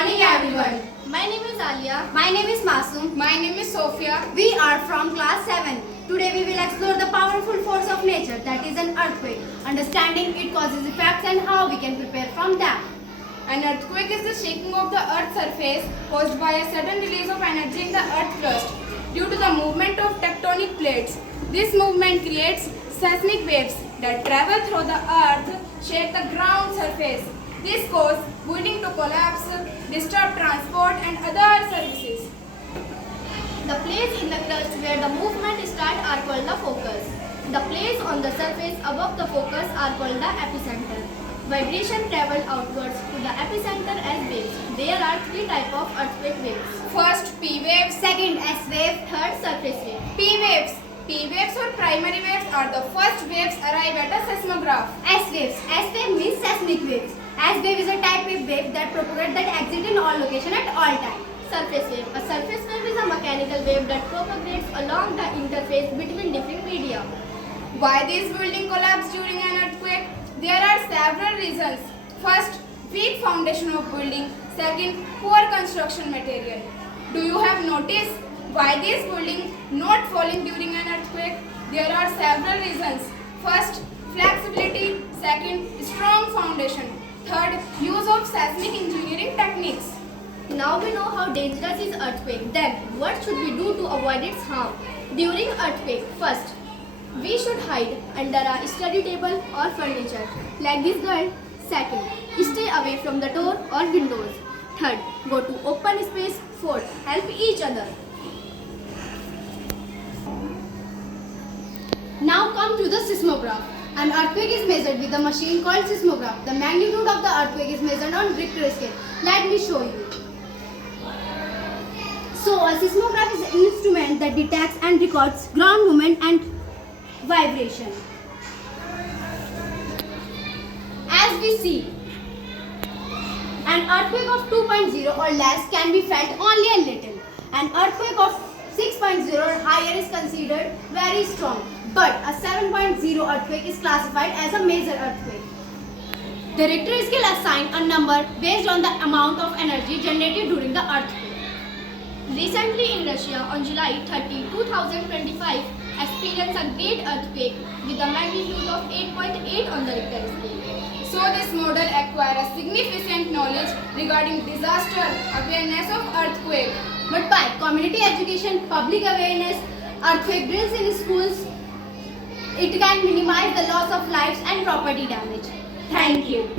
morning everyone. My name is Alia. My name is Masoom. My name is Sophia. We are from class 7. Today we will explore the powerful force of nature, that is an earthquake, understanding its causes, effects and how we can prepare from them. An earthquake is the shaking of the earth's surface caused by a sudden release of energy in the earth crust due to the movement of tectonic plates. This movement creates seismic waves that travel through the earth, shake the ground surface. This causes building to collapse, disturb transport and other services. The places in the crust where the movement starts are called the focus. The places on the surface above the focus are called the epicenter. Vibration travels outwards to the epicenter as waves. There are three types of earthquake waves. First, P waves. Second, S wave. Third, surface wave. P waves. P waves or primary waves are the first waves arrive at a seismograph. S waves. S wave means seismic waves. S wave is a type of wave that propagates that exit in all location at all time. Surface wave. A surface wave is a mechanical wave that propagates along the interface between different media. Why these buildings collapse during an earthquake? There are several reasons. First, weak foundation of building. Second, poor construction material. Do you have noticed why these buildings not falling during an earthquake? There are several reasons. First, flexibility. Second, strong foundation. Third, use of seismic engineering techniques. Now we know how dangerous is earthquake. Then what should we do to avoid its harm? During earthquake, first, we should hide under a study table or furniture like this girl. Second, stay away from the door or windows. Third, go to open space. Fourth, help each other. Now come to the seismograph. An earthquake is measured with a machine called seismograph. The magnitude of the earthquake is measured on Richter scale. Let me show you. So a seismograph is an instrument that detects and records ground movement and vibration. As we see, an earthquake of 2.0 or less can be felt only a little. An earthquake of 6.0 or higher is considered very strong, but a 7.0 earthquake is classified as a major earthquake. The Richter scale assigns a number based on the amount of energy generated during the earthquake. Recently in Russia on July 30, 2025 experienced a great earthquake with a magnitude of 8.8 on the Richter scale. So this model acquires significant knowledge regarding disaster awareness of earthquake. But by community education, public awareness, earthquake drills in schools, it can minimize the loss of lives and property damage. Thank you.